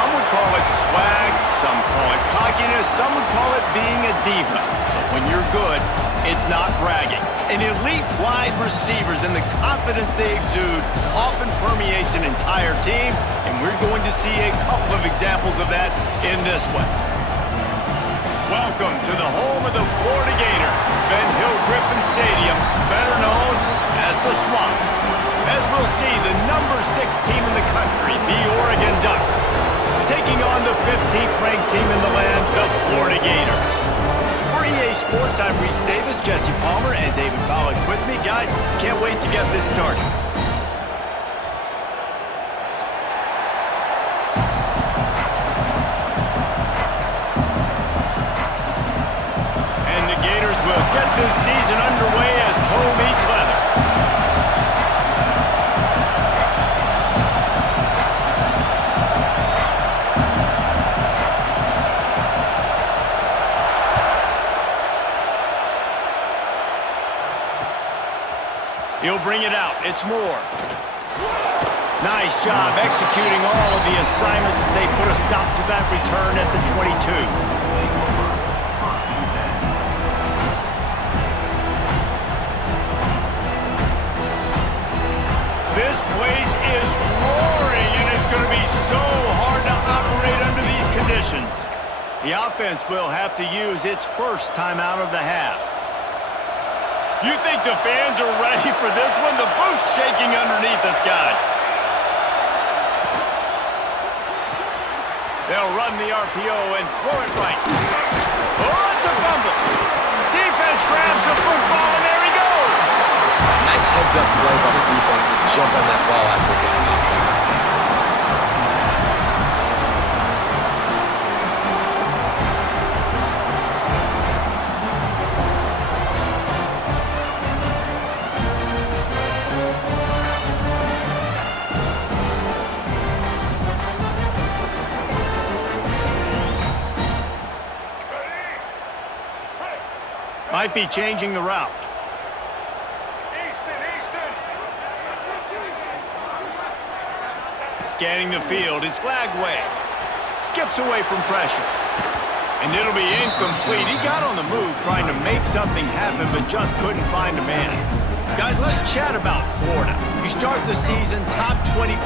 Some would call it swag, some call it cockiness, some would call it being a diva. But when you're good, it's not bragging. And elite wide receivers and the confidence they exude often permeates an entire team, and we're going to see a couple of examples of that in this one. Welcome to the home of the Florida Gators, Ben Hill Griffin Stadium, better known as the Swamp. As we'll see the number 6 team in the country, the Oregon Ducks, taking on the 15th ranked team in the land, the Florida Gators. For EA Sports, I'm Reese Davis, Jesse Palmer, and David Pollack with me. Guys, can't wait to get this started. And the Gators will get this season underway as toe meets leather. He'll bring it out. It's Moore. Nice job executing all of the assignments as they put a stop to that return at the 22. This place is roaring, and it's going to be so hard to operate under these conditions. The offense will have to use its first timeout of the half. You think the fans are ready for this one? The booth's shaking underneath us, guys. They'll run the RPO and throw it right. Oh, it's a fumble. Defense grabs the football, and there he goes. Nice heads-up play by the defense to jump on that ball after it got knocked out. Might be changing the route. Scanning the field, it's Lagway. Skips away from pressure. And it'll be incomplete. He got on the move trying to make something happen, but just couldn't find a man. Guys, let's chat about Florida. You start the season top 25.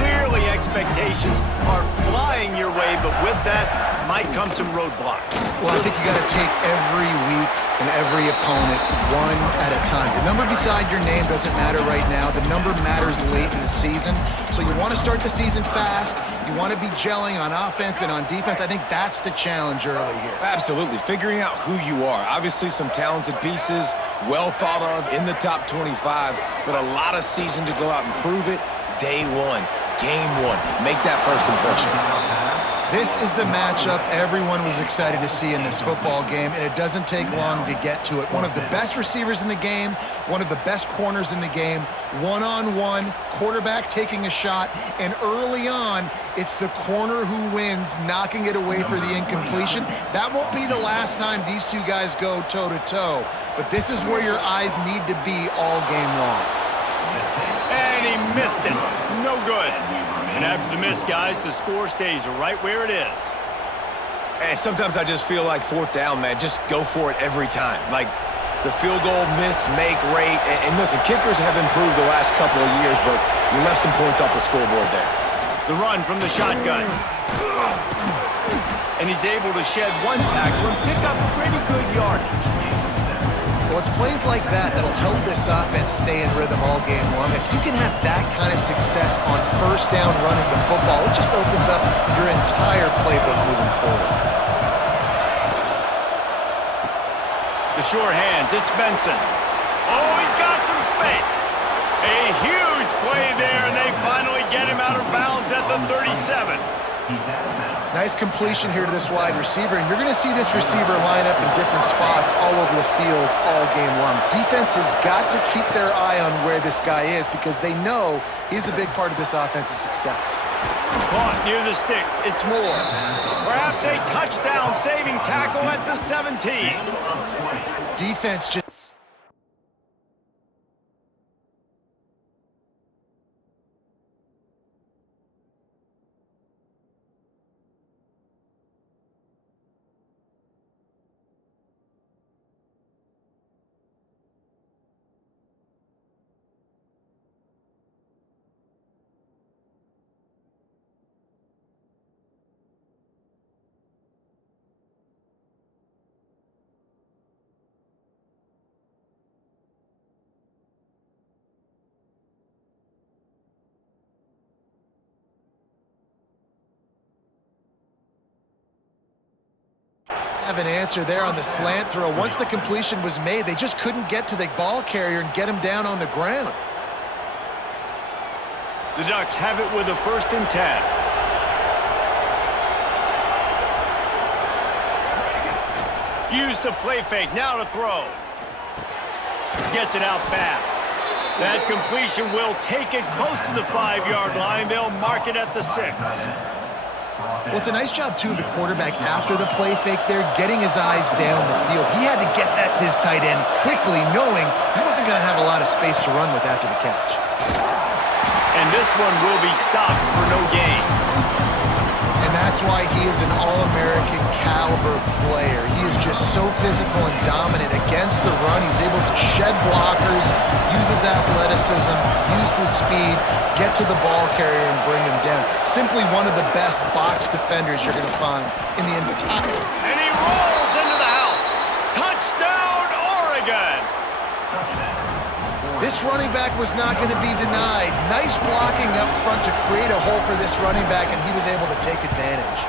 Clearly expectations are flying your way, but with that might come some roadblocks. Well, I think you got to take every week and every opponent one at a time. The number beside your name doesn't matter right now. The number matters late in the season. So you want to start the season fast. You want to be gelling on offense and on defense. I think that's the challenge early here. Absolutely. Figuring out who you are. Obviously some talented pieces, well thought of in the top 25, but a lot of season to go out and prove it. Day one, game one. Make that first impression. This is the matchup everyone was excited to see in this football game, and it doesn't take long to get to it. One of the best receivers in the game, one of the best corners in the game, one-on-one, quarterback taking a shot, and early on, it's the corner who wins, knocking it away for the incompletion. That won't be the last time these two guys go toe-to-toe, but this is where your eyes need to be all game long. And he missed it. No good. And after the miss, guys, the score stays right where it is. And sometimes I just feel like fourth down, man. Just go for it every time. Like the field goal, miss, make, rate. And listen, kickers have improved the last couple of years, but you left some points off the scoreboard there. The run from the shotgun. And he's able to shed one tackle and pick up pretty good yardage. Well, it's plays like that that'll help this offense stay in rhythm all game long. If you can have that kind of success on first down running the football, it just opens up your entire playbook moving forward. The sure hands, it's Benson. Oh, he's got some space. A huge play there, and they finally get him out of bounds at the 37. Nice completion here to this wide receiver, and you're going to see this receiver line up in different spots all over the field all game long. Defense has got to keep their eye on where this guy is because they know he's a big part of this offense's success. Caught near the sticks. It's Moore. Perhaps a touchdown-saving tackle at the 17. Defense just... Have an answer there on the slant throw. Once the completion was made, they just couldn't get to the ball carrier and get him down on the ground. The Ducks have it with a 1st and 10. Use the play fake, now to throw. Gets it out fast. That completion will take it close to the 5-yard line. They'll mark it at the 6. Well, it's a nice job, too, of the quarterback after the play fake there, getting his eyes down the field. He had to get that to his tight end quickly, knowing he wasn't going to have a lot of space to run with after the catch. And this one will be stopped for no gain. And that's why he is an All-American caliber player. He is just so physical and dominant against the run. He's able to shed blockers, use his athleticism, use his speed, get to the ball carrier and bring him down. Simply one of the best box defenders you're going to find in the entire. And he rolls into the house. Touchdown, Oregon! This running back was not going to be denied. Nice blocking up front to create a hole for this running back, and he was able to take advantage.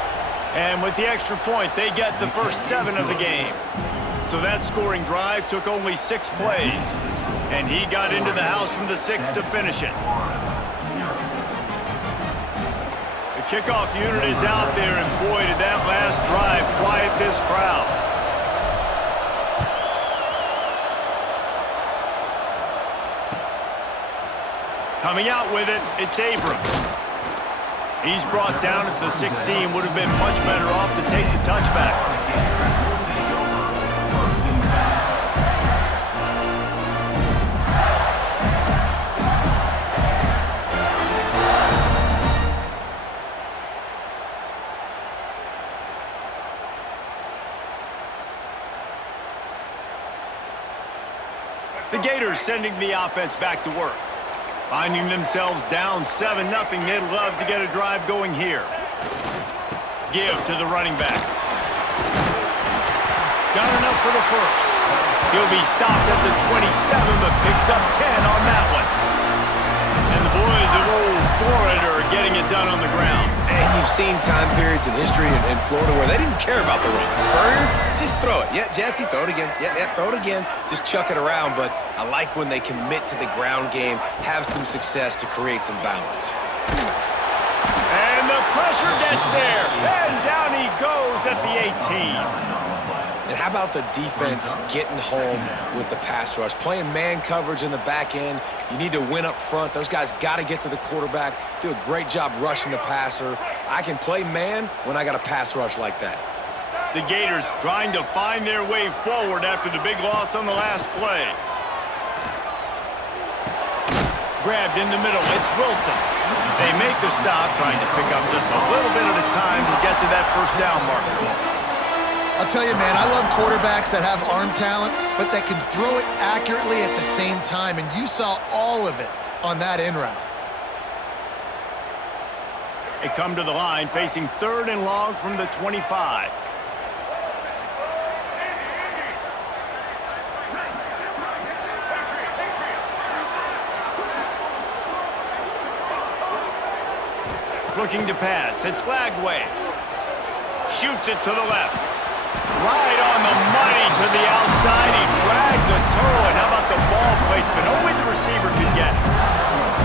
And with the extra point, they get the first 7 of the game. So that scoring drive took only 6 plays, and he got into the house from the 6 to finish it. The kickoff unit is out there, and boy, did that last drive quiet this crowd. Coming out with it, it's Abrams. He's brought down at the 16, would have been much better off to take the touchback. The Gators sending the offense back to work. Finding themselves down 7-0, they'd love to get a drive going here. Give to the running back. Got enough for the first. He'll be stopped at the 27, but picks up 10 on that one. And the boys of old Florida are getting it done on the ground. And you've seen time periods in history in Florida where they didn't care about the run. Spurrier, just throw it. Yeah, Jesse, throw it again. Yeah, throw it again. Just chuck it around. But I like when they commit to the ground game, have some success to create some balance. And the pressure gets there. And down he goes at the 18. And how about the defense getting home with the pass rush? Playing man coverage in the back end. You need to win up front. Those guys got to get to the quarterback, do a great job rushing the passer. I can play man when I got a pass rush like that. The Gators trying to find their way forward after the big loss on the last play. Grabbed in the middle, it's Wilson. They make the stop, trying to pick up just a little bit at a time to get to that first down marker. I'll tell you, man, I love quarterbacks that have arm talent, but that can throw it accurately at the same time, and you saw all of it on that in route. They come to the line, facing 3rd and long from the 25. Looking to pass, it's Lagway. Shoots it to the left. Right on the money to the outside. He dragged the toe, and how about the ball placement? Only the receiver could get it.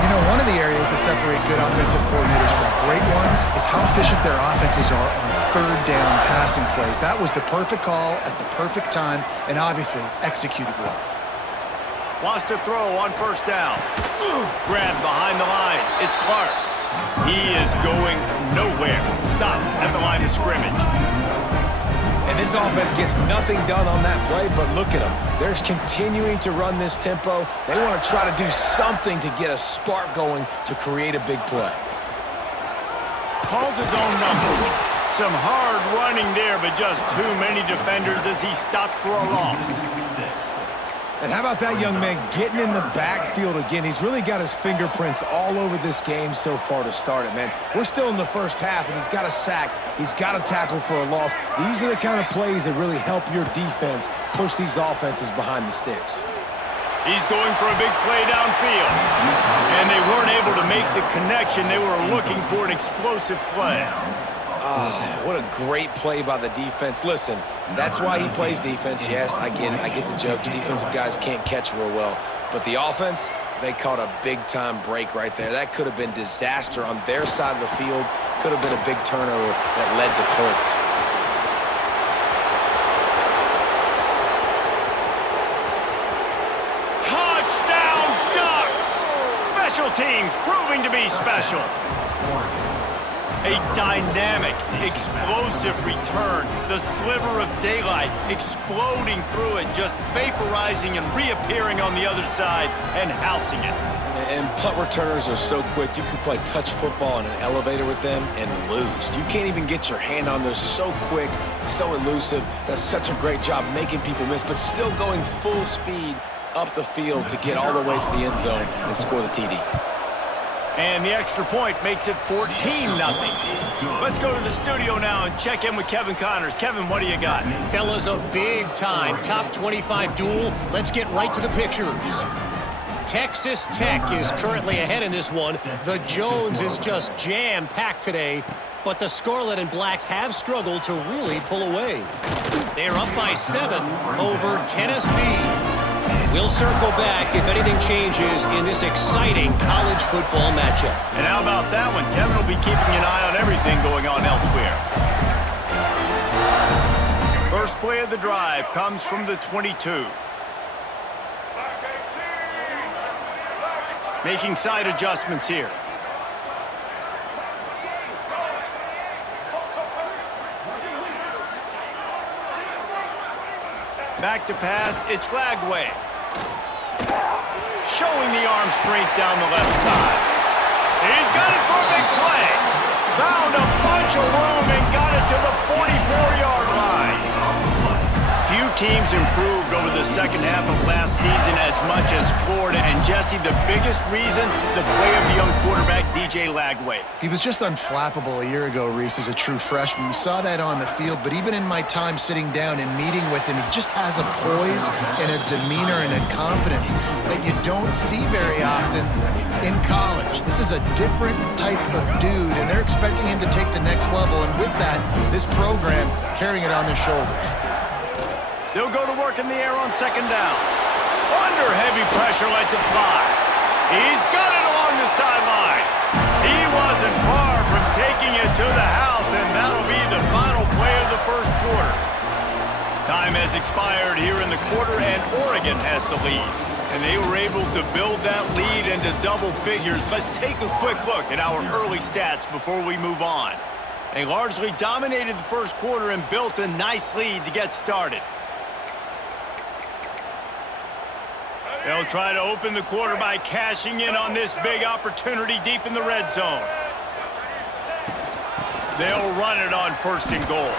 You know, one of the areas that separate good offensive coordinators from great ones is how efficient their offenses are on 3rd down passing plays. That was the perfect call at the perfect time, and obviously executed well. Wants to throw on 1st down. Grabbed behind the line. It's Clark. He is going nowhere. Stop at the line of scrimmage. And this offense gets nothing done on that play, but look at them. They're continuing to run this tempo. They want to try to do something to get a spark going to create a big play. Calls his own number. Some hard running there, but just too many defenders as he stopped for a loss. And how about that young man getting in the backfield again? He's really got his fingerprints all over this game so far to start it, man. We're still in the first half, and he's got a sack. He's got a tackle for a loss. These are the kind of plays that really help your defense push these offenses behind the sticks. He's going for a big play downfield. And they weren't able to make the connection. They were looking for an explosive play. What a great play by the defense. Listen, that's why he plays defense. Yes, I get it. I get the jokes. Defensive guys can't catch real well. But the offense, they caught a big-time break right there. That could have been disaster on their side of the field. Could have been a big turnover that led to points. Touchdown, Ducks! Special teams proving to be special. A dynamic, explosive return. The sliver of daylight exploding through it, just vaporizing and reappearing on the other side and housing it. And punt returners are so quick. You can play touch football in an elevator with them and lose. You can't even get your hand on them. So quick, so elusive. Does such a great job making people miss, but still going full speed up the field to get all the way to the end zone and score the TD. And the extra point makes it 14-0. Let's go to the studio now and check in with Kevin Connors. Kevin, what do you got? Fellas, a big-time top 25 duel. Let's get right to the pictures. Texas Tech is currently ahead in this one. The Jones is just jam-packed today, but the Scarlet and Black have struggled to really pull away. They're up by 7 over Tennessee. We'll circle back if anything changes in this exciting college football matchup. And how about that one? Kevin will be keeping an eye on everything going on elsewhere. First play of the drive comes from the 22. Making side adjustments here. Back to pass, it's Lagway. Showing the arm strength down the left side. He's got it for a big play. Found a bunch of room and got it to the 44-yard line. Few teams improved over the second half of last season as much as Florida. And Jesse, the biggest reason, the play of the young quarterback, DJ Lagway. He was just unflappable a year ago, Reese, as a true freshman. We saw that on the field, but even in my time sitting down and meeting with him, he just has a poise and a demeanor and a confidence that you don't see very often in college. This is a different type of dude, and they're expecting him to take the next level, and with that, this program carrying it on their shoulders. They'll go to work in the air on second down. Under heavy pressure, lets it fly. He's got it along the sideline. He wasn't far from taking it to the house, and that'll be the final play of the first quarter. Time has expired here in the quarter, and Oregon has the lead. And they were able to build that lead into double figures. Let's take a quick look at our early stats before we move on. They largely dominated the first quarter and built a nice lead to get started. They'll try to open the quarter by cashing in on this big opportunity deep in the red zone. They'll run it on first and goal.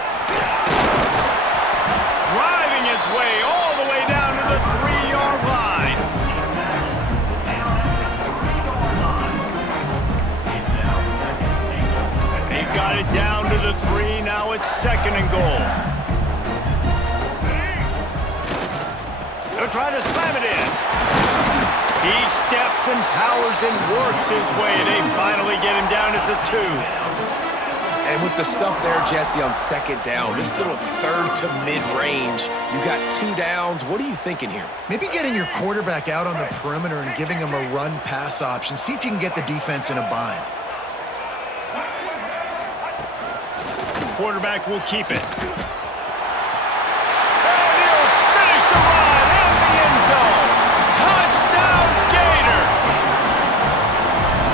Driving its way all the way down to the 3-yard line. They've got it down to the 3. Now it's second and goal. They'll try to slam it in. He steps and powers and works his way. They finally get him down at the 2. And with the stuff there, Jesse, on second down, this little third to mid-range, you got 2 downs. What are you thinking here? Maybe getting your quarterback out on the perimeter and giving him a run-pass option. See if you can get the defense in a bind. Quarterback will keep it. And he'll finish the run in the end zone. Touchdown, Gator!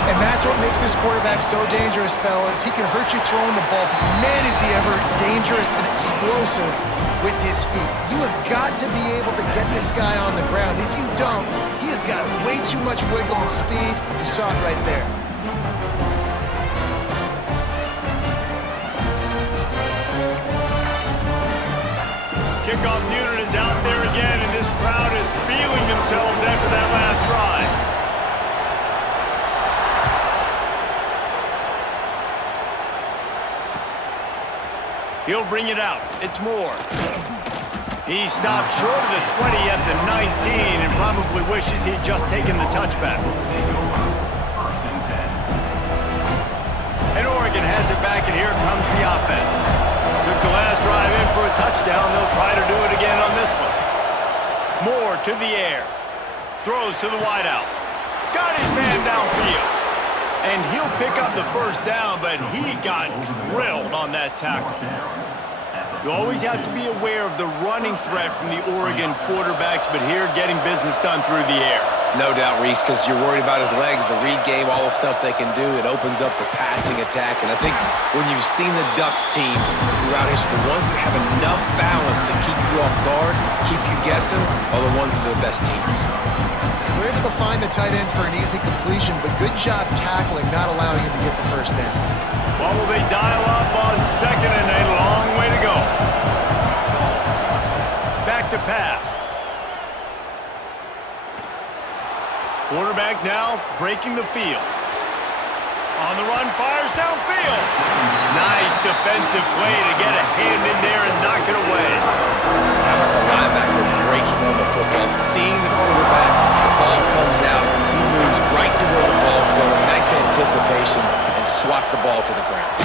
And that's what makes this quarterback so dangerous, fellas. He can hurt you throwing the ball, but man, is he ever dangerous and explosive with his feet. You have got to be able to get this guy on the ground. If you don't, he has got way too much wiggle and speed. You saw it right there. Kickoff unit is out there again, and this crowd is feeling themselves after that last drive. He'll bring it out. It's Moore. He stopped short of the 20 at the 19 and probably wishes he'd just taken the touchback. And Oregon Oregon has it back, and here comes the offense. Took the last drive in for a touchdown. They'll try to do it again on this one. Moore to the air. Throws to the wideout. Got his man downfield. And he'll pick up the first down, but he got drilled on that tackle. You always have to be aware of the running threat from the Oregon quarterbacks, but here getting business done through the air. No doubt, Reese, because you're worried about his legs, the read game, all the stuff they can do. It opens up the passing attack. And I think when you've seen the Ducks teams throughout history, the ones that have enough balance to keep you off guard, keep you guessing, are the ones that are the best teams. They're able to find the tight end for an easy completion, but good job tackling, not allowing him to get the first down. What will they dial up on second and a long way to go? Back to pass. Quarterback now breaking the field. On the run, fires downfield. Nice defensive play to get a hand in there and knock it away. How about the linebacker breaking on the football, seeing the quarterback, the ball comes out, he moves right to where the ball's going, nice anticipation, and swats the ball to the ground.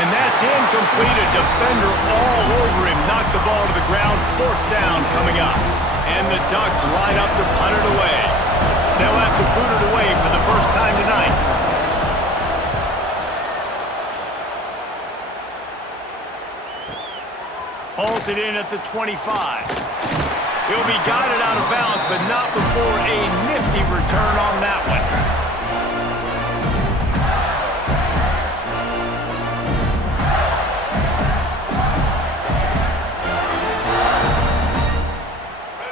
And that's incomplete. A defender all over him. Knocked the ball to the ground. Fourth down coming up. And the Ducks line up to punt it away. They'll have to boot it away for the first time tonight. Pulls it in at the 25. He'll be guided out of bounds, but not before a nifty return on that one.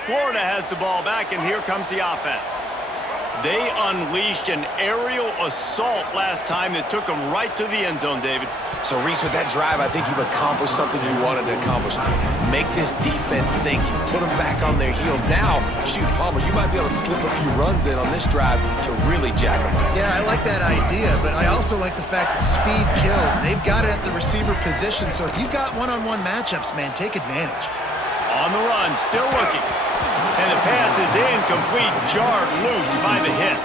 Florida has the ball back, and here comes the offense. They unleashed an aerial assault last time that took them right to the end zone, David. So, Reese, with that drive, I think you've accomplished something you wanted to accomplish. Make this defense think. You put them back on their heels. Now, shoot, Palmer, you might be able to slip a few runs in on this drive to really jack them up. Yeah, I like that idea, but I also like the fact that speed kills. They've got it at the receiver position, so if you've got one-on-one matchups, man, take advantage. On the run, still looking. And the pass is incomplete, jarred loose by the hit.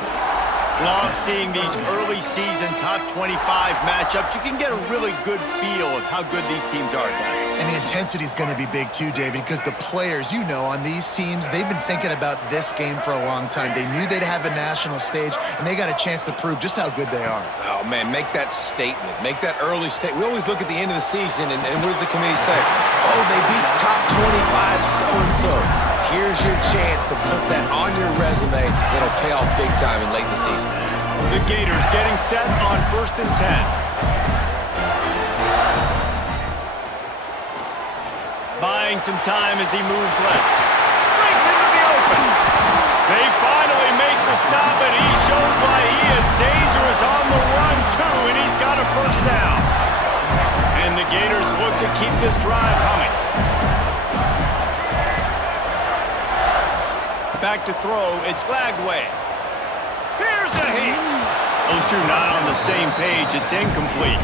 Love seeing these early season top 25 matchups. You can get a really good feel of how good these teams are, guys. And the intensity is going to be big too, David, because the players, you know, on these teams, they've been thinking about this game for a long time. They knew they'd have a national stage, and they got a chance to prove just how good they are. Oh, man, make that statement. Make that early statement. We always look at the end of the season, and what does the committee say? Oh, they beat top 25 so-and-so. Here's your chance to put that on your resume that'll pay off big time in late in the season. The Gators getting set on 1st and 10. Buying some time as he moves left. Breaks into the open. They finally make the stop, and he shows why he is dangerous on the run, too, and he's got a first down. And the Gators look to keep this drive humming. Back to throw, it's Lagway. Here's a heat. Those two not on the same page, it's incomplete.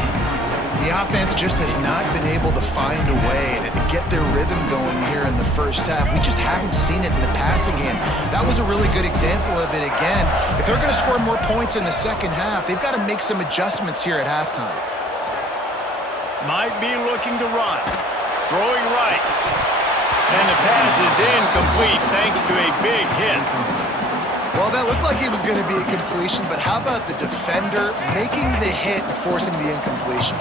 The offense just has not been able to find a way to get their rhythm going here in the first half. We just haven't seen it in the passing game. That was a really good example of it again. If they're going to score more points in the second half, they've got to make some adjustments here at halftime. Might be looking to run. Throwing right. And the pass is incomplete thanks to a big hit. Well, that looked like it was going to be a completion, but how about the defender making the hit and forcing the incompletion?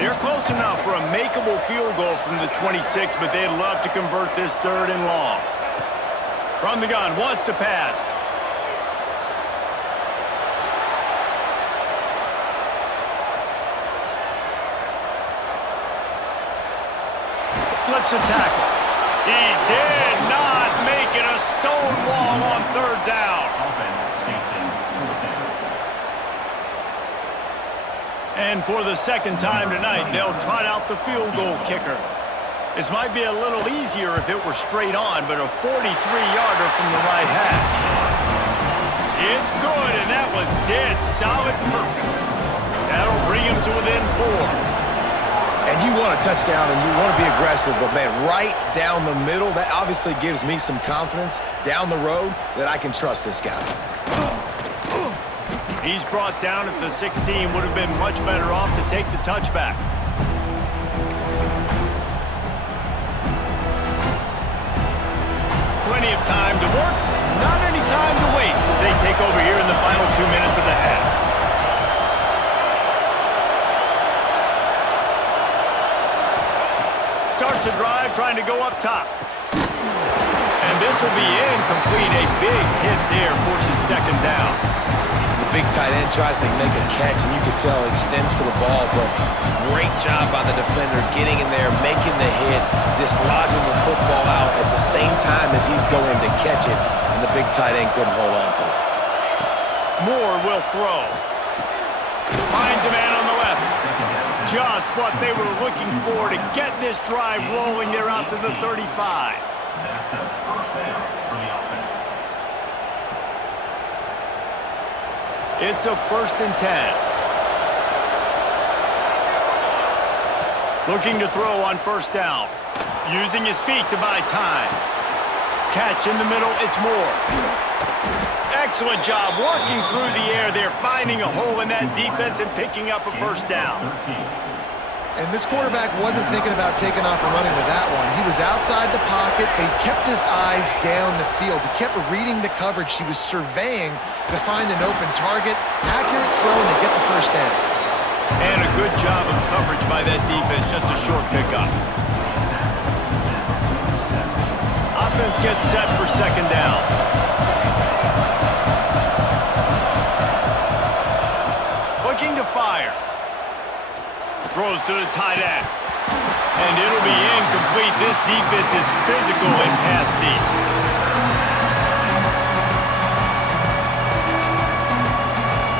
They're close enough for a makeable field goal from the 26, but they'd love to convert this 3rd and long. From the gun, wants to pass. Slips a tackle. He did not make it a stone wall on 3rd down. And for the second time tonight, they'll trot out the field goal kicker. This might be a little easier if it were straight on, but a 43-yarder from the right hash. It's good, and that was dead solid perfect. That'll bring him to within 4. And you want a touchdown and you want to be aggressive, but, man, right down the middle, that obviously gives me some confidence down the road that I can trust this guy. He's brought down at the 16. Would have been much better off to take the touchback. Plenty of time to work, not any time to waste as they take over here in the final 2 minutes of the half. Starts a drive trying to go up top. And this will be incomplete. A big hit there forces second down. The big tight end tries to make a catch, and you can tell he extends for the ball, but great job by the defender getting in there, making the hit, dislodging the football out at the same time as he's going to catch it, and the big tight end couldn't hold on to it. Moore will throw. Finds a man on the left. Just what they were looking for to get this drive rolling. They're out to the 35. It's a 1st and 10. Looking to throw on 1st down. Using his feet to buy time. Catch in the middle, it's Moore. Excellent job working through the air there, finding a hole in that defense and picking up a 1st down. And this quarterback wasn't thinking about taking off and running with that one. He was outside the pocket, but he kept his eyes down the field. He kept reading the coverage. He was surveying to find an open target. Accurate throw, and to get the 1st down. And a good job of coverage by that defense, just a short pickup. Offense gets set for 2nd down. Looking to fire. Throws to the tight end. And it'll be incomplete. This defense is physical and pass deep.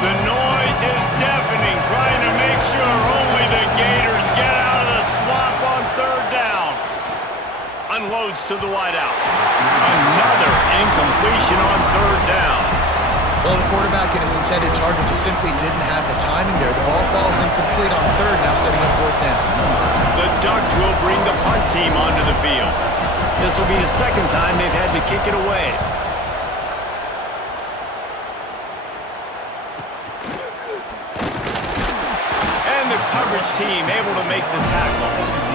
The noise is deafening, trying to make sure only the Gators get out of the swamp on 3rd down. Unloads to the wideout. Another incompletion on 3rd down. Well, the quarterback and his intended target just simply didn't have the timing there. The ball falls incomplete on 3rd, now setting up 4th down. The Ducks will bring the punt team onto the field. This will be the 2nd time they've had to kick it away. And the coverage team able to make the tackle.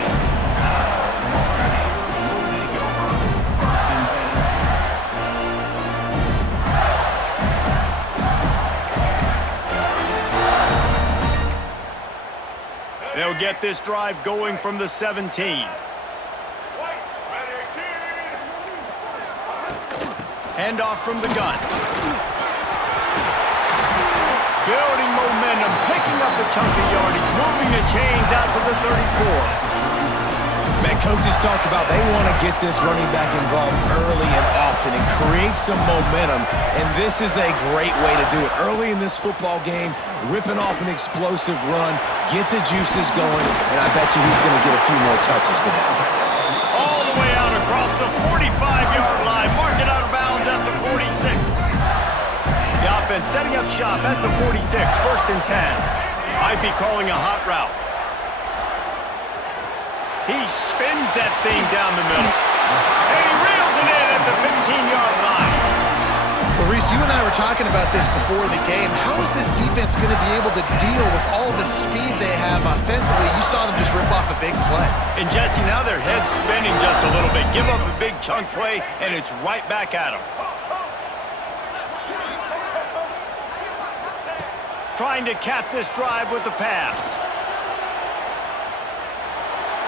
They'll get this drive going from the 17. Handoff from the gun. Building momentum, picking up a chunk of yardage, moving the chains out to the 34. Man, coaches talked about they want to get this running back involved early and often and create some momentum, and this is a great way to do it. Early in this football game, ripping off an explosive run, get the juices going, and I bet you he's going to get a few more touches today. All the way out across the 45-yard line, marking out of bounds at the 46. The offense setting up shop at the 46, 1st and 10. Might be calling a hot route. He spins that thing down the middle. And he reels it in at the 15-yard line. Well, Reese, you and I were talking about this before the game. How is this defense going to be able to deal with all the speed they have offensively? You saw them just rip off a big play. And, Jesse, now their head's spinning just a little bit. Give up a big chunk play, and it's right back at them. Trying to cap this drive with the pass.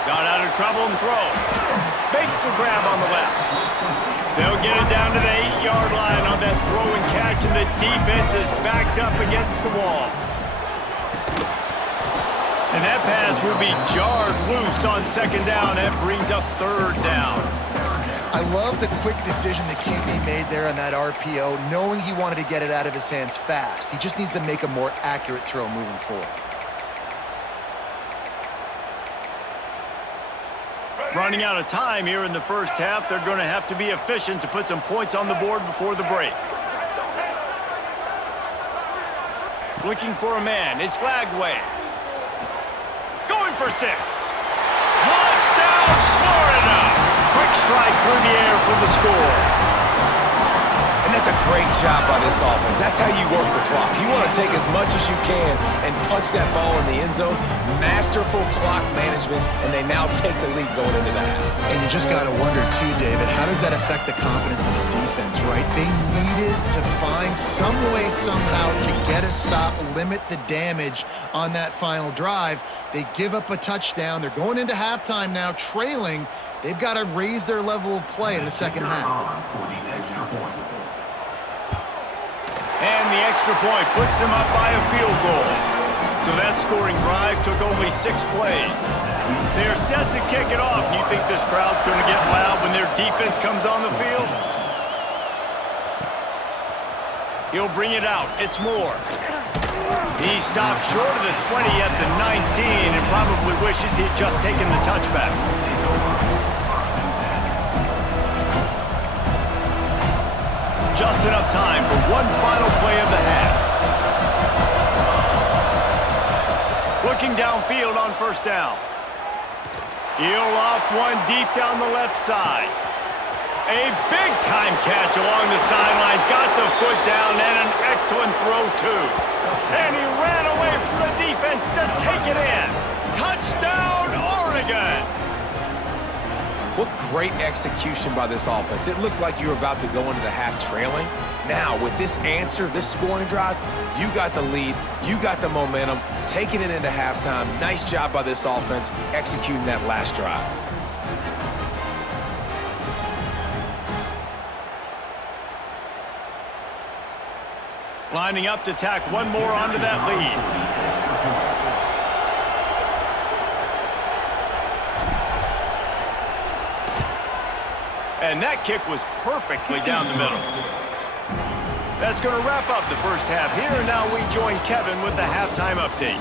Got out of trouble and throws. Makes the grab on the left. They'll get it down to the 8-yard line on that throw and catch, and the defense is backed up against the wall. And that pass will be jarred loose on 2nd down. That brings up 3rd down. I love the quick decision the QB made there on that RPO, knowing he wanted to get it out of his hands fast. He just needs to make a more accurate throw moving forward. Running out of time here in the 1st half. They're going to have to be efficient to put some points on the board before the break. Looking for a man. It's Lagway. Going for 6. Touchdown, Florida! Quick strike through the air for the score. And that's a great job by this offense. That's how you work the clock. You want to take as much as you can and punch that ball in the end zone. Masterful clock management, and they now take the lead going into the half. And you just got to wonder, too, David, how does that affect the confidence of the defense, right? They needed to find some way, somehow, to get a stop, limit the damage on that final drive. They give up a touchdown. They're going into halftime now, trailing. They've got to raise their level of play in the second half. And the extra point puts them up by a field goal. So that scoring drive took only 6 plays. They're set to kick it off. Do you think this crowd's going to get loud when their defense comes on the field? He'll bring it out. It's Moore. He stopped short of the 20 at the 19 and probably wishes he had just taken the touchback. Just enough time for one final play of the half. Looking downfield on first down. He'll loft one deep down the left side. A big-time catch along the sidelines. Got the foot down and an excellent throw, too. And he ran away from the defense to take it in. Touchdown, Oregon! What great execution by this offense. It looked like you were about to go into the half trailing. Now, with this answer, this scoring drive, you got the lead, you got the momentum, taking it into halftime. Nice job by this offense executing that last drive. Lining up to tack one more onto that lead. And that kick was perfectly down the middle. That's going to wrap up the first half here, and now we join Kevin with the halftime update.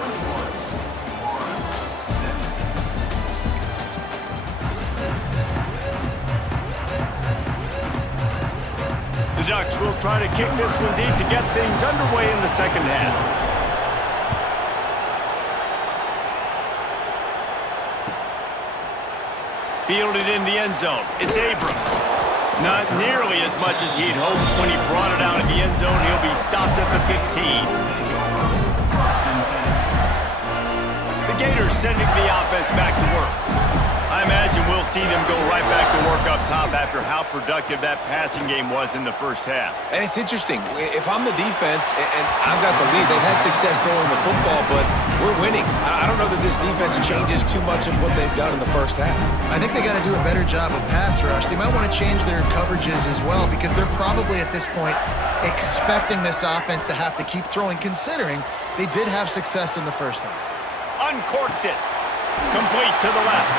The Ducks will try to kick this one deep to get things underway in the second half. Fielded in the end zone. It's Abrams. Not nearly as much as he'd hoped when he brought it out of the end zone. He'll be stopped at the 15. The Gators sending the offense back to work. I imagine we'll see them go right back to work up top after how productive that passing game was in the first half. And it's interesting. If I'm the defense and I've got the lead, they've had success throwing the football, but we're winning. I don't know that this defense changes too much of what they've done in the first half. I think they got to do a better job of pass rush. They might want to change their coverages as well because they're probably at this point expecting this offense to have to keep throwing, considering they did have success in the first half. Uncorks it. Complete to the left.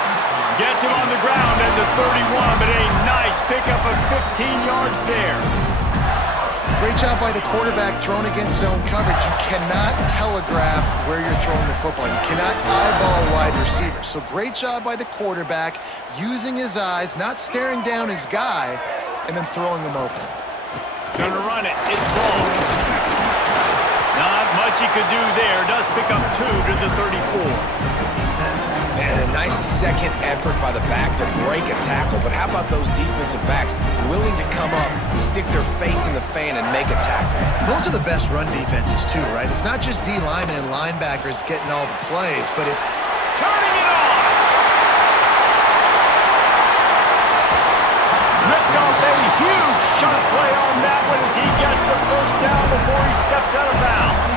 Gets him on the ground at the 31, but a nice pickup of 15 yards there. Great job by the quarterback thrown against zone coverage. You cannot telegraph where you're throwing the football. You cannot eyeball wide receivers. So great job by the quarterback using his eyes, not staring down his guy, and then throwing him open. Gonna run it. It's ball. Not much he could do there. Does pick up 2 to the 34. And a nice second effort by the back to break a tackle. But how about those defensive backs willing to come up, stick their face in the fan, and make a tackle? Those are the best run defenses, too, right? It's not just D linemen and linebackers getting all the plays, but it's turning it on. Ripped off a huge shot play on that one as he gets the first down before he steps out of bounds.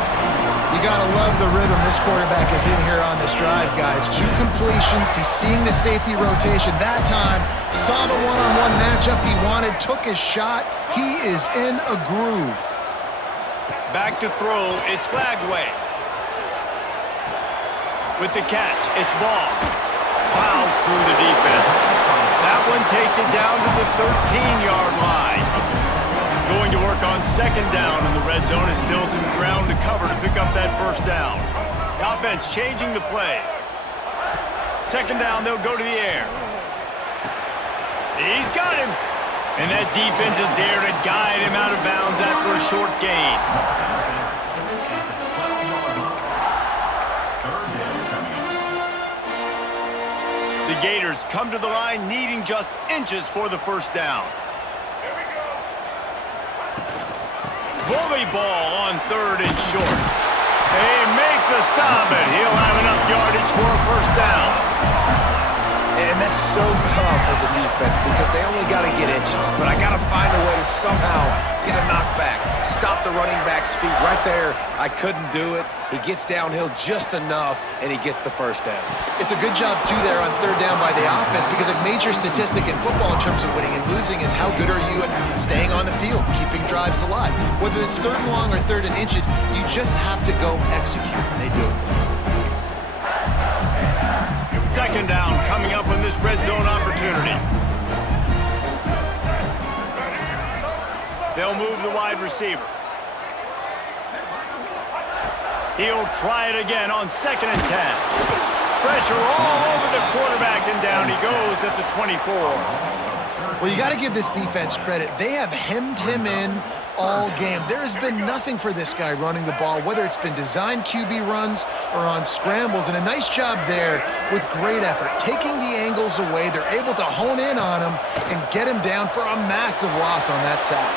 You gotta love the rhythm this quarterback is in here on this drive, guys. 2 completions. He's seeing the safety rotation. That time, saw the one-on-one matchup he wanted, took his shot. He is in a groove. Back to throw. It's Lagway. With the catch, it's Ball. Plows through the defense. That one takes it down to the 13-yard line. Going to work on second down in the red zone is still some ground to cover to pick up that first down. The offense changing the play. Second down, they'll go to the air. He's got him. And that defense is there to guide him out of bounds after a short gain. The Gators come to the line needing just inches for the first down. Bully ball on 3rd and short. They make the stop, and he'll have enough yardage for a first down. And that's so tough as a defense because they only got to get inches. But I got to find a way to somehow get a knockback. Stop the running back's feet right there. I couldn't do it. He gets downhill just enough, and he gets the first down. It's a good job, too, there on 3rd down by the offense because a major statistic in football in terms of winning and losing is how good are you at staying on the field, keeping drives alive. Whether it's 3rd and long or 3rd and inches, you just have to go execute, and they do it. 2nd down coming up on this red zone opportunity. They'll move the wide receiver. He'll try it again on 2nd and 10. Pressure all over the quarterback, and down he goes at the 24. Well, you got to give this defense credit. They have hemmed him in all game. There has been nothing for this guy running the ball, whether it's been designed QB runs or on scrambles, and a nice job there with great effort. Taking the angles away, they're able to hone in on him and get him down for a massive loss on that sack.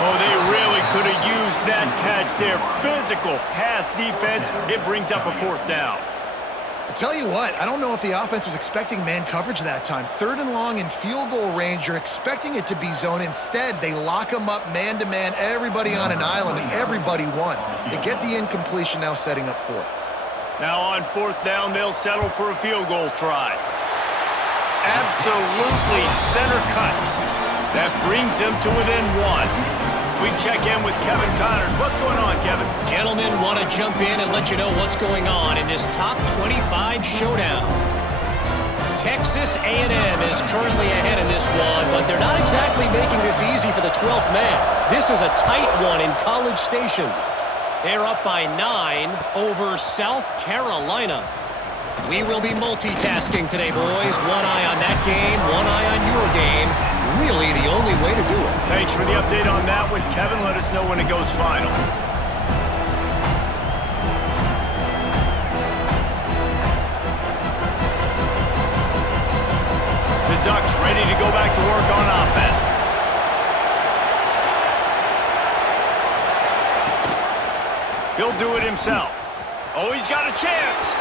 Oh, they really could have used that catch there. Physical pass defense. It brings up a 4th down. I tell you what, I don't know if the offense was expecting man coverage that time. 3rd and long in field goal range, you're expecting it to be zone. Instead, they lock them up man-to-man, everybody on an island, and everybody won. They get the incompletion, now setting up 4th. Now on 4th down, they'll settle for a field goal try. Absolutely center cut. That brings them to within 1. We check in with Kevin Connors. What's going on, Kevin? Gentlemen, want to jump in and let you know what's going on in this top 25 showdown. Texas A&M is currently ahead in this one, but they're not exactly making this easy for the 12th man. This is a tight one in College Station. They're up by 9 over South Carolina. We will be multitasking today, boys. One eye on that game, one eye on your game. Really the only way to do it. Thanks for the update on that one, Kevin. Let us know when it goes final. The Ducks ready to go back to work on offense. He'll do it himself. Oh, he's got a chance.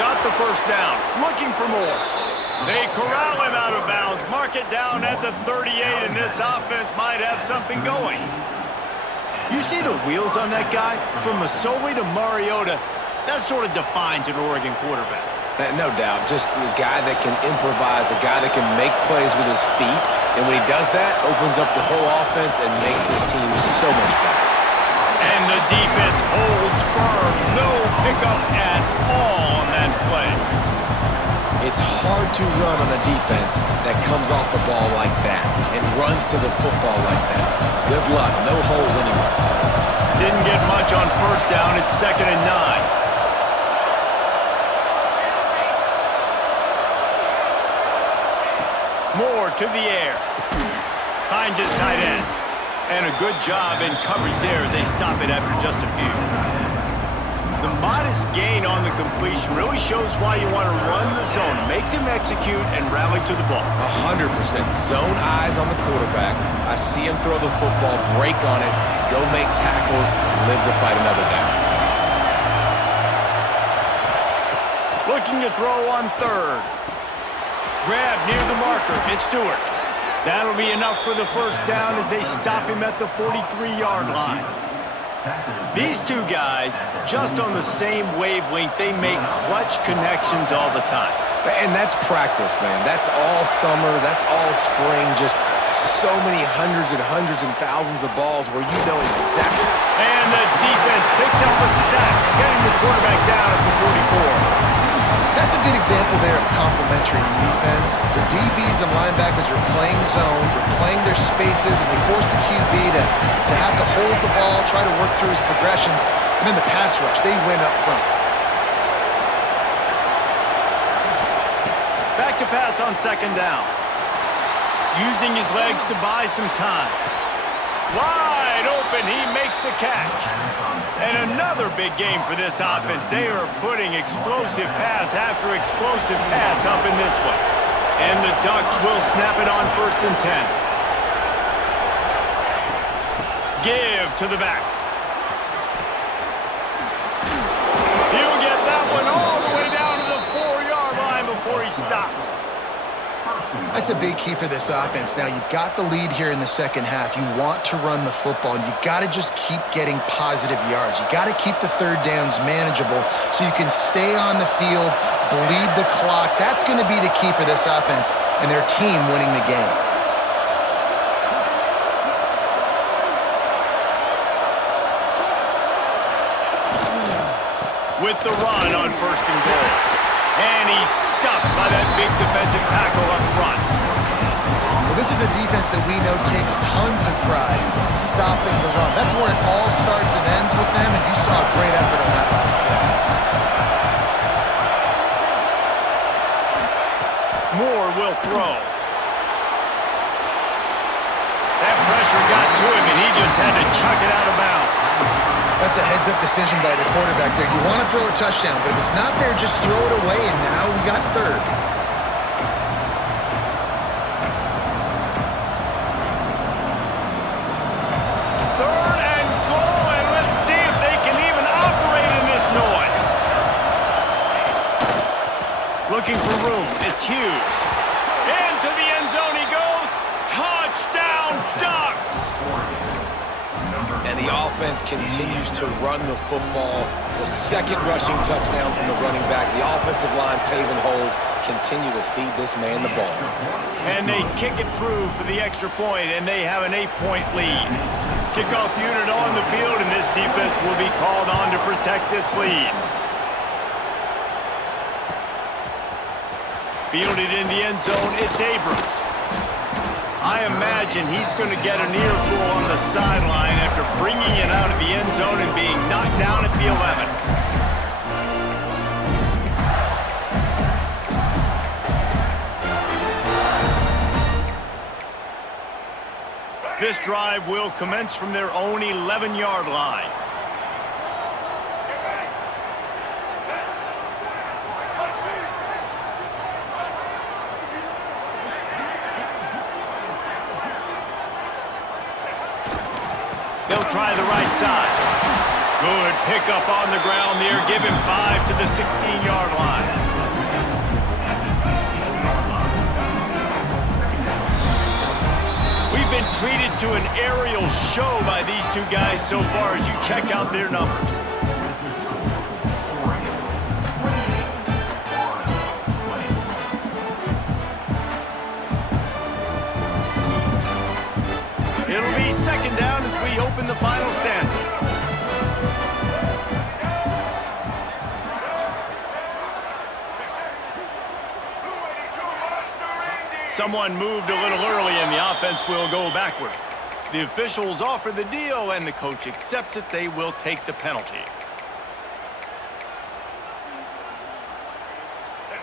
Got the first down. Looking for more. They corral him out of bounds. Mark it down at the 38, and this offense might have something going. You see the wheels on that guy? From Masoli to Mariota, that sort of defines an Oregon quarterback. No doubt. Just a guy that can improvise, a guy that can make plays with his feet. And when he does that, opens up the whole offense and makes this team so much better. And the defense holds firm. No pickup at all on that play. It's hard to run on a defense that comes off the ball like that and runs to the football like that. Good luck. No holes anywhere. Didn't get much on 1st down. It's 2nd and 9. Moore to the air. Finds his tight end. And a good job in coverage there as they stop it after just a few. The modest gain on the completion really shows why you want to run the zone, make them execute, and rally to the ball. 100%. Zone eyes on the quarterback. I see him throw the football, break on it, go make tackles, live to fight another down. Looking to throw on 3rd. Grab near the marker. It's Stewart. That'll be enough for the first down as they stop him at the 43-yard line. These two guys, just on the same wavelength, they make clutch connections all the time. And that's practice, man. That's all summer. That's all spring. Just so many hundreds and thousands of balls where you know exactly. And the defense picks up a sack, getting the quarterback down at the 44. That's a good example there of complementary defense. The DBs and linebackers are playing zone, they're playing their spaces, and they force the QB to have to hold the ball, try to work through his progressions, and then the pass rush, they win up front. Back to pass on 2nd down. Using his legs to buy some time. Wide open, he makes the catch. And another big game for this offense. They are putting explosive pass after explosive pass up in this one. And the Ducks will snap it on 1st and 10. Give to the back. He'll get that one all the way down to the 4-yard line before he stopped. That's a big key for this offense. Now, you've got the lead here in the second half. You want to run the football, and you got to just keep getting positive yards. You got to keep the third downs manageable so you can stay on the field, bleed the clock. That's going to be the key for this offense and their team winning the game. With the run on 1st and goal. And he's stuffed by that big defensive tackle up front. Well, this is a defense that we know takes tons of pride stopping the run. That's where it all starts and ends with them, and you saw a great effort on that last play. Moore will throw. That pressure got to him, and he just had to chuck it out of bounds. That's a heads-up decision by the quarterback there. You want to throw a touchdown, but if it's not there, just throw it away, and now we got third. Third and goal, and let's see if they can even operate in this noise. Looking for room. It's Hughes. Into the end zone he goes. Touchdown, Ducks! And the offense continues to run the football. The second rushing touchdown from the running back. The offensive line paving holes. Continue to feed this man the ball. And they kick it through for the extra point, and they have an 8-point lead. Kickoff unit on the field, and this defense will be called on to protect this lead. Fielded in the end zone, it's Abrams. I imagine he's going to get an earful on the sideline after bringing it out of the end zone and being knocked down at the 11. This drive will commence from their own 11-yard line. They'll try the right side. Good pickup on the ground there. Give him 5 to the 16-yard line. We've been treated to an aerial show by these two guys so far as you check out their numbers. It'll be second down as we open the final stanza. Someone moved a little early and the offense will go backward. The officials offer the deal and the coach accepts it. They will take the penalty.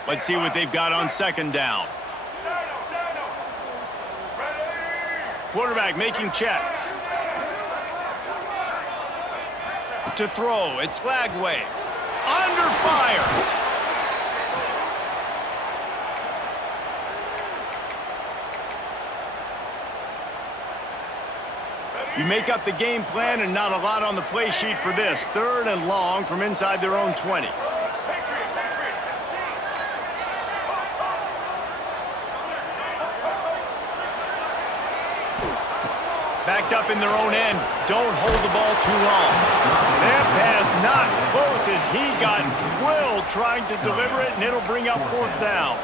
Let's see what they've got on second down. Quarterback making checks. To throw, it's Lagway. Under fire. You make up the game plan and not a lot on the play sheet for this. Third and long from inside their own 20. Backed up in their own end. Don't hold the ball too long. That pass not close as he got drilled trying to deliver it, and it'll bring up 4th down.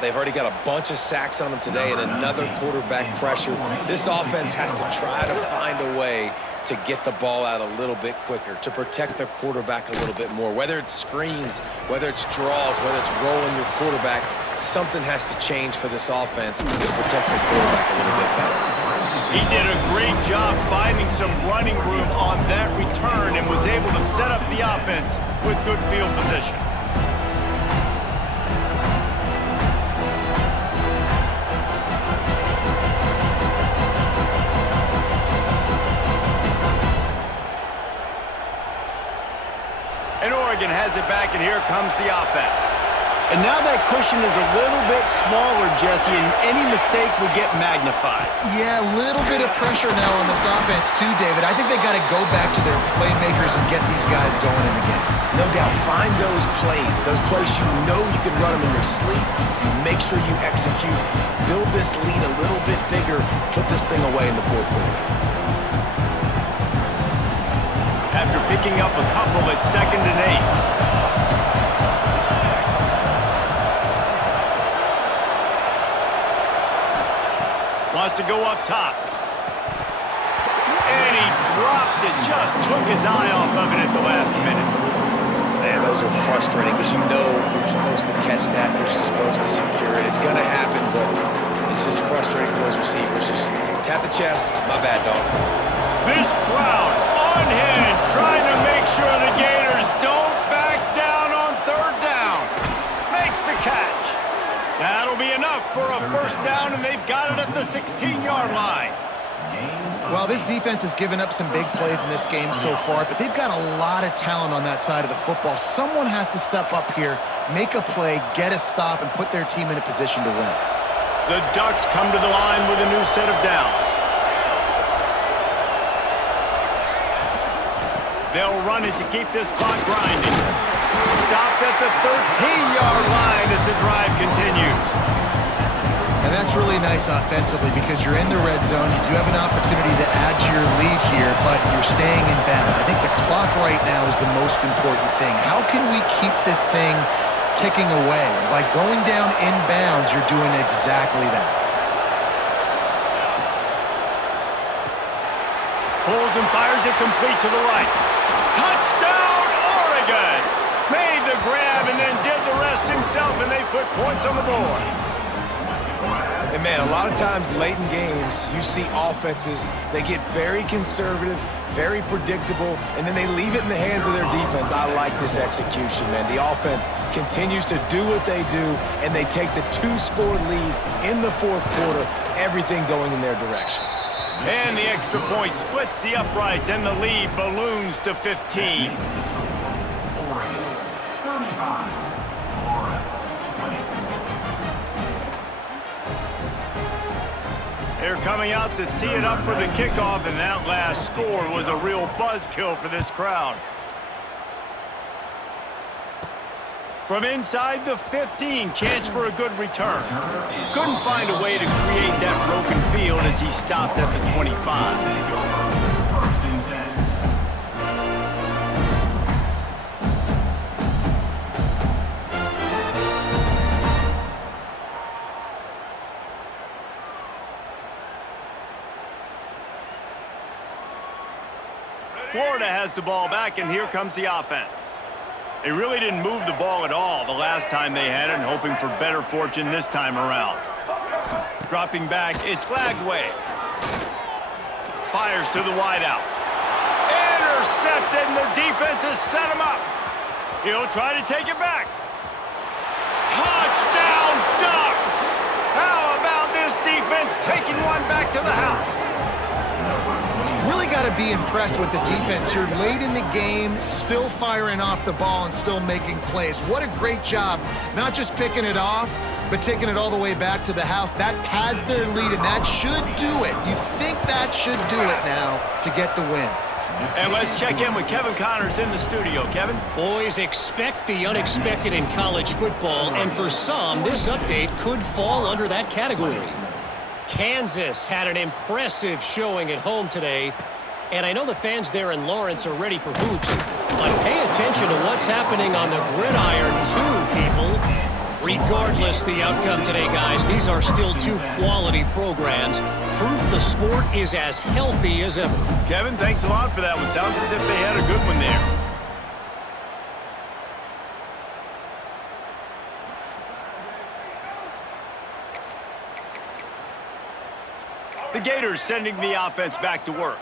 They've already got a bunch of sacks on them today and another quarterback pressure. This offense has to try to find a way to get the ball out a little bit quicker, to protect their quarterback a little bit more. Whether it's screens, whether it's draws, whether it's rolling your quarterback, something has to change for this offense to protect their quarterback a little bit better. He did a great job finding some running room on that return and was able to set up the offense with good field position. And Oregon has it back, and here comes the offense. And now that cushion is a little bit smaller, Jesse, and any mistake would get magnified. Yeah, a little bit of pressure now on this offense too, David. I think they got to go back to their playmakers and get these guys going in the game. No doubt, find those plays you know you can run them in your sleep. You make sure you execute. Build this lead a little bit bigger. Put this thing away in the fourth quarter. After picking up a couple at 2nd and 8. Wants to go up top. And he drops it. Just took his eye off of it at the last minute. Man, those are frustrating because you know you're supposed to catch that. You're supposed to secure it. It's going to happen, but it's just frustrating for those receivers. Just tap the chest. My bad, dog. This crowd on hand trying to make sure the Gators don't back down on 3rd down. Makes the catch. That'll be enough for a 1st down, and they've got it at the 16-yard line. Well, this defense has given up some big plays in this game so far, but they've got a lot of talent on that side of the football. Someone has to step up here, make a play, get a stop, and put their team in a position to win. The Ducks come to the line with a new set of downs. They'll run it to keep this clock grinding. Stopped at the 13-yard line as the drive continues. And that's really nice offensively because you're in the red zone. You do have an opportunity to add to your lead here, but you're staying in bounds. I think the clock right now is the most important thing. How can we keep this thing ticking away? By going down in bounds, you're doing exactly that. Pulls and fires it complete to the right. Touchdown, Oregon! Made the grab and then did the rest himself, and they put points on the board. And man, a lot of times late in games, you see offenses, they get very conservative, very predictable, and then they leave it in the hands of their defense. I like this execution, man. The offense continues to do what they do, and they take the 2-score lead in the fourth quarter, everything going in their direction. And the extra point splits the uprights, and the lead balloons to 15. They're coming out to tee it up for the kickoff, and that last score was a real buzzkill for this crowd. From inside the 15, chance for a good return. Couldn't find a way to create that broken field as he stopped at the 25. Florida has the ball back, and here comes the offense. They really didn't move the ball at all the last time they had it, and hoping for better fortune this time around. Dropping back, it's Lagway. Fires to the wideout. Intercepted, and the defense has set him up. He'll try to take it back. Touchdown, Ducks! How about this defense taking one back to the house? Really got to be impressed with the defense here late in the game, still firing off the ball and still making plays. What a great job, not just picking it off, but taking it all the way back to the house. That pads their lead, and that should do it. You think that should do it now to get the win. And let's check in with Kevin Connors in the studio. Kevin? Boys, expect the unexpected in college football, and for some, this update could fall under that category. Kansas had an impressive showing at home today, and I know the fans there in Lawrence are ready for hoops, but pay attention to what's happening on the gridiron too, people. Regardless the outcome today, guys, these are still two quality programs. Proof the sport is as healthy as ever. Kevin, thanks a lot for that one. Sounds as if they had a good one there. The Gators sending the offense back to work.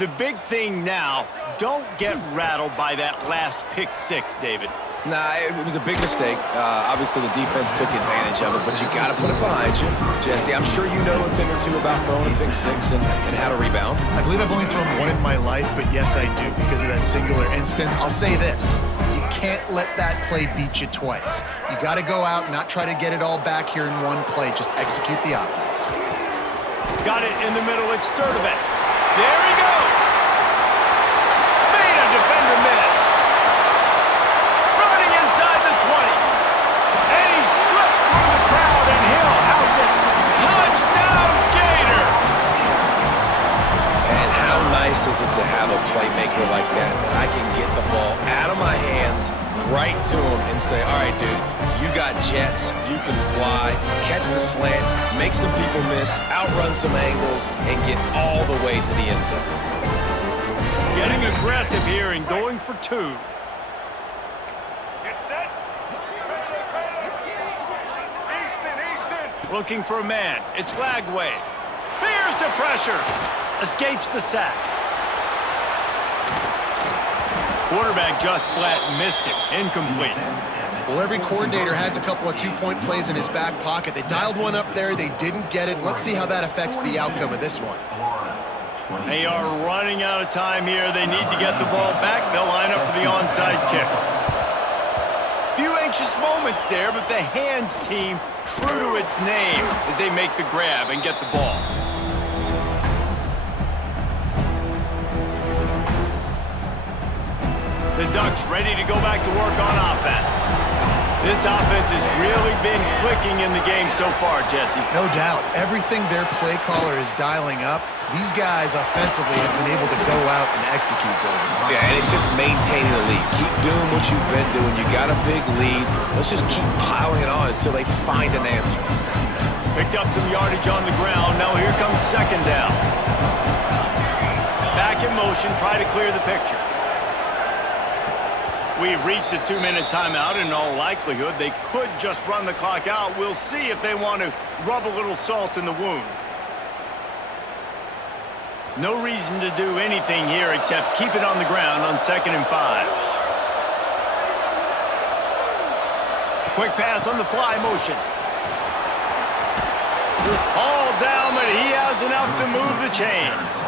The big thing now, don't get rattled by that last pick six, David. Nah, it was a big mistake. Obviously, the defense took advantage of it, but you got to put it behind you. Jesse, I'm sure you know a thing or two about throwing a pick six and how to rebound. I believe I've only thrown one in my life, but yes, I do because of that singular instance. I'll say this. You can't let that play beat you twice. You got to go out and not try to get it all back here in one play. Just execute the offense. Got it in the middle. It's Sturdivant. There he goes. Made a defender miss. Running inside the 20. And he slipped through the crowd, and he'll house it. Touchdown, Gators! And how nice is it to have a playmaker like that I can get the ball out of my hands, right to him, and say, all right, dude, you got jets, you can fly, catch the slant, make some people miss, outrun some angles, and get all the way to the end zone. Getting aggressive here and going for 2. Get set. Easton. Looking for a man. It's Lagway. Here's the pressure. Escapes the sack. Quarterback just flat missed him. Incomplete. Well, every coordinator has a couple of two-point plays in his back pocket. They dialed one up there. They didn't get it. Let's see how that affects the outcome of this one. They are running out of time here. They need to get the ball back. They'll line up for the onside kick. Few anxious moments there, but the hands team true to its name as they make the grab and get the ball. The Ducks ready to go back to work on offense. This offense has really been clicking in the game so far, Jesse. No doubt. Everything their play caller is dialing up, these guys offensively have been able to go out and execute them. Yeah, and it's just maintaining the lead. Keep doing what you've been doing. You got a big lead. Let's just keep piling it on until they find an answer. Picked up some yardage on the ground. Now here comes second down. Back in motion, try to clear the picture. We've reached a 2-minute timeout. In all likelihood, they could just run the clock out. We'll see if they want to rub a little salt in the wound. No reason to do anything here except keep it on the ground on 2nd and 5. Quick pass on the fly motion. All down, but he has enough to move the chains.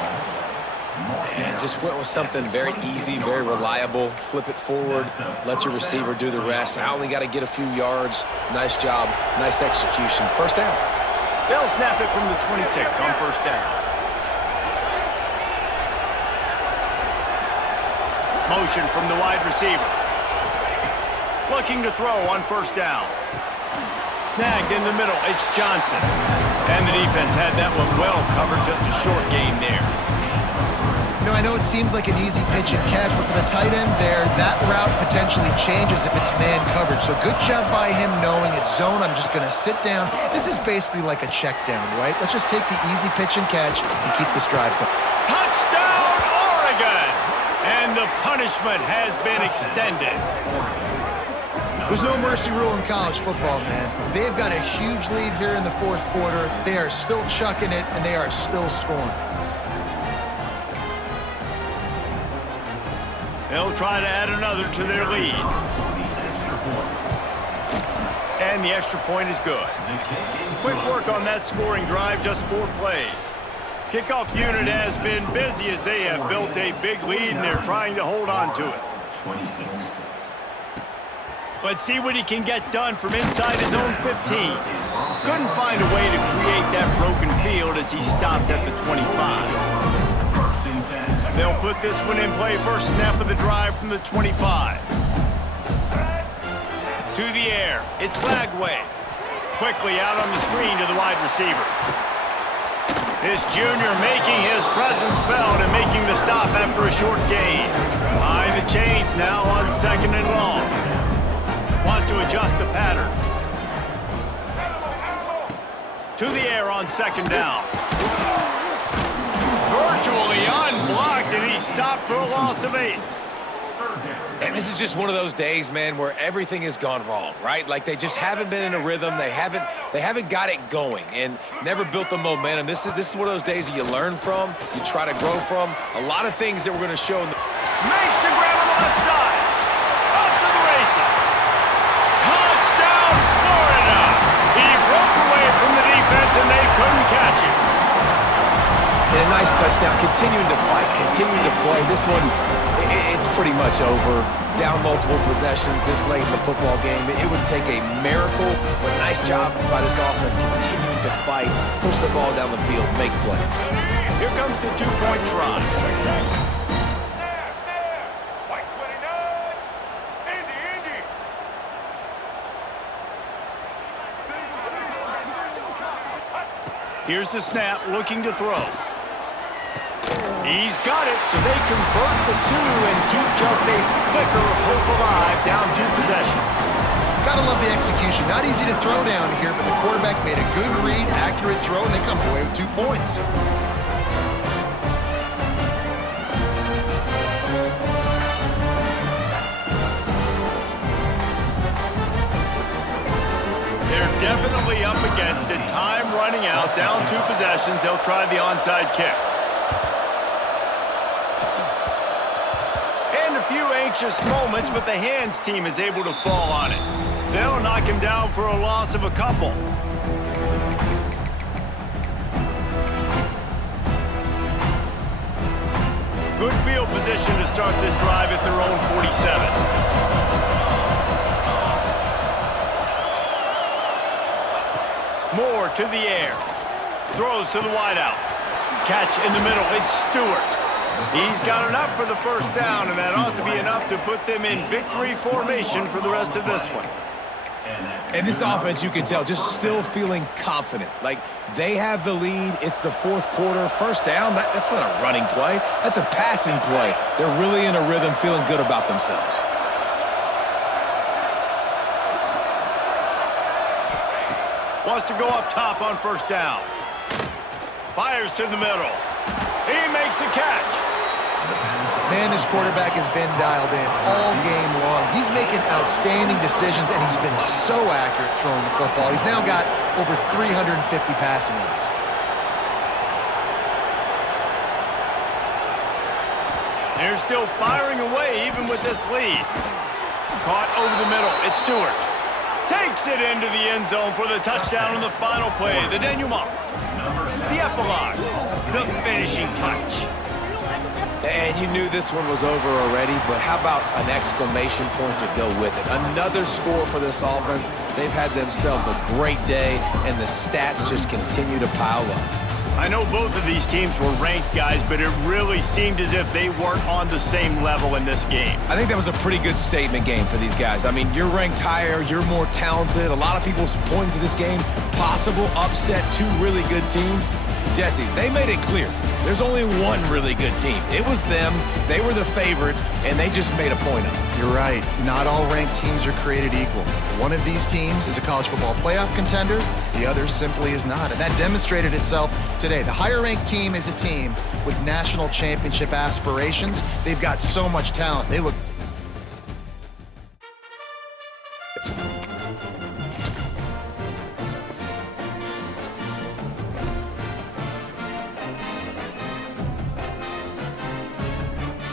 And just went with something very easy, very reliable. Flip it forward, let your receiver do the rest. I only got to get a few yards. Nice job, nice execution. First down. They'll snap it from the 26 on first down. Motion from the wide receiver. Looking to throw on first down. Snagged in the middle, it's Johnson. And the defense had that one well covered, just a short gain there. You know, I know it seems like an easy pitch and catch, but for the tight end there, that route potentially changes if it's man coverage. So good job by him knowing it's zone. I'm just going to sit down. This is basically like a check down, right? Let's just take the easy pitch and catch and keep this drive going. Touchdown, Oregon! And the punishment has been extended. There's no mercy rule in college football, man. They've got a huge lead here in the 4th quarter. They are still chucking it, and they are still scoring. They'll try to add another to their lead. And the extra point is good. Quick work on that scoring drive, just 4 plays. Kickoff unit has been busy as they have built a big lead, and they're trying to hold on to it. Let's see what he can get done from inside his own 15. Couldn't find a way to create that broken field as he stopped at the 25. They'll put this one in play. First snap of the drive from the 25. To the air. It's Lagway. Quickly out on the screen to the wide receiver. This junior making his presence felt and making the stop after a short gain. Behind the chains now on 2nd and long. Wants to adjust the pattern. To the air on 2nd down. Virtually unblocked, and he stopped for a loss of 8. And this is just one of those days, man, where everything has gone wrong, right? Like they just haven't been in a rhythm. They haven't got it going and never built the momentum. This is one of those days that you learn from, you try to grow from. A lot of things that we're going to show. Makes the grab on the left side. Off to the races. Touchdown, Florida. He broke away from the defense, and they couldn't catch him. And a nice touchdown, continuing to fight, continuing to play. This one It's pretty much over. Down multiple possessions this late in the football game. It would take a miracle, but nice job by this offense continuing to fight, push the ball down the field, make plays. Here comes the two-point try. White 29. Indy. Here's the snap, looking to throw. He's got it, so they convert the two and keep just a flicker of hope alive down 2 possessions. Gotta love the execution. Not easy to throw down here, but the quarterback made a good read, accurate throw, and they come away with 2 points. They're definitely up against it. Time running out, down 2 possessions. They'll try the onside kick. Anxious moments, but the hands team is able to fall on it. They'll knock him down for a loss of a couple. Good field position to start this drive at their own 47. Moore to the air. Throws to the wideout. Catch in the middle. It's Stewart. He's got enough for the first down, and that ought to be enough to put them in victory formation for the rest of this one. And this offense, you can tell, just still feeling confident. Like, they have the lead. It's the 4th quarter. First down, that's not a running play. That's a passing play. They're really in a rhythm, feeling good about themselves. Wants to go up top on first down. Fires to the middle. He makes a catch. Man, this quarterback has been dialed in all game long. He's making outstanding decisions, and he's been so accurate throwing the football. He's now got over 350 passing yards. They're still firing away even with this lead. Caught over the middle. It's Stewart. Takes it into the end zone for the touchdown on the final play. The denouement. The epilogue. The finishing touch. And you knew this one was over already, but how about an exclamation point to go with it? Another score for this offense. They've had themselves a great day, and the stats just continue to pile up. I know both of these teams were ranked, guys, but it really seemed as if they weren't on the same level in this game. I think that was a pretty good statement game for these guys. I mean, you're ranked higher, you're more talented. A lot of people point to this game, possible upset, 2 really good teams. Jesse, they made it clear. There's only one really good team. It was them. They were the favorite, and they just made a point of it. You're right. Not all ranked teams are created equal. One of these teams is a college football playoff contender. The other simply is not, and that demonstrated itself today. The higher-ranked team is a team with national championship aspirations. They've got so much talent. They look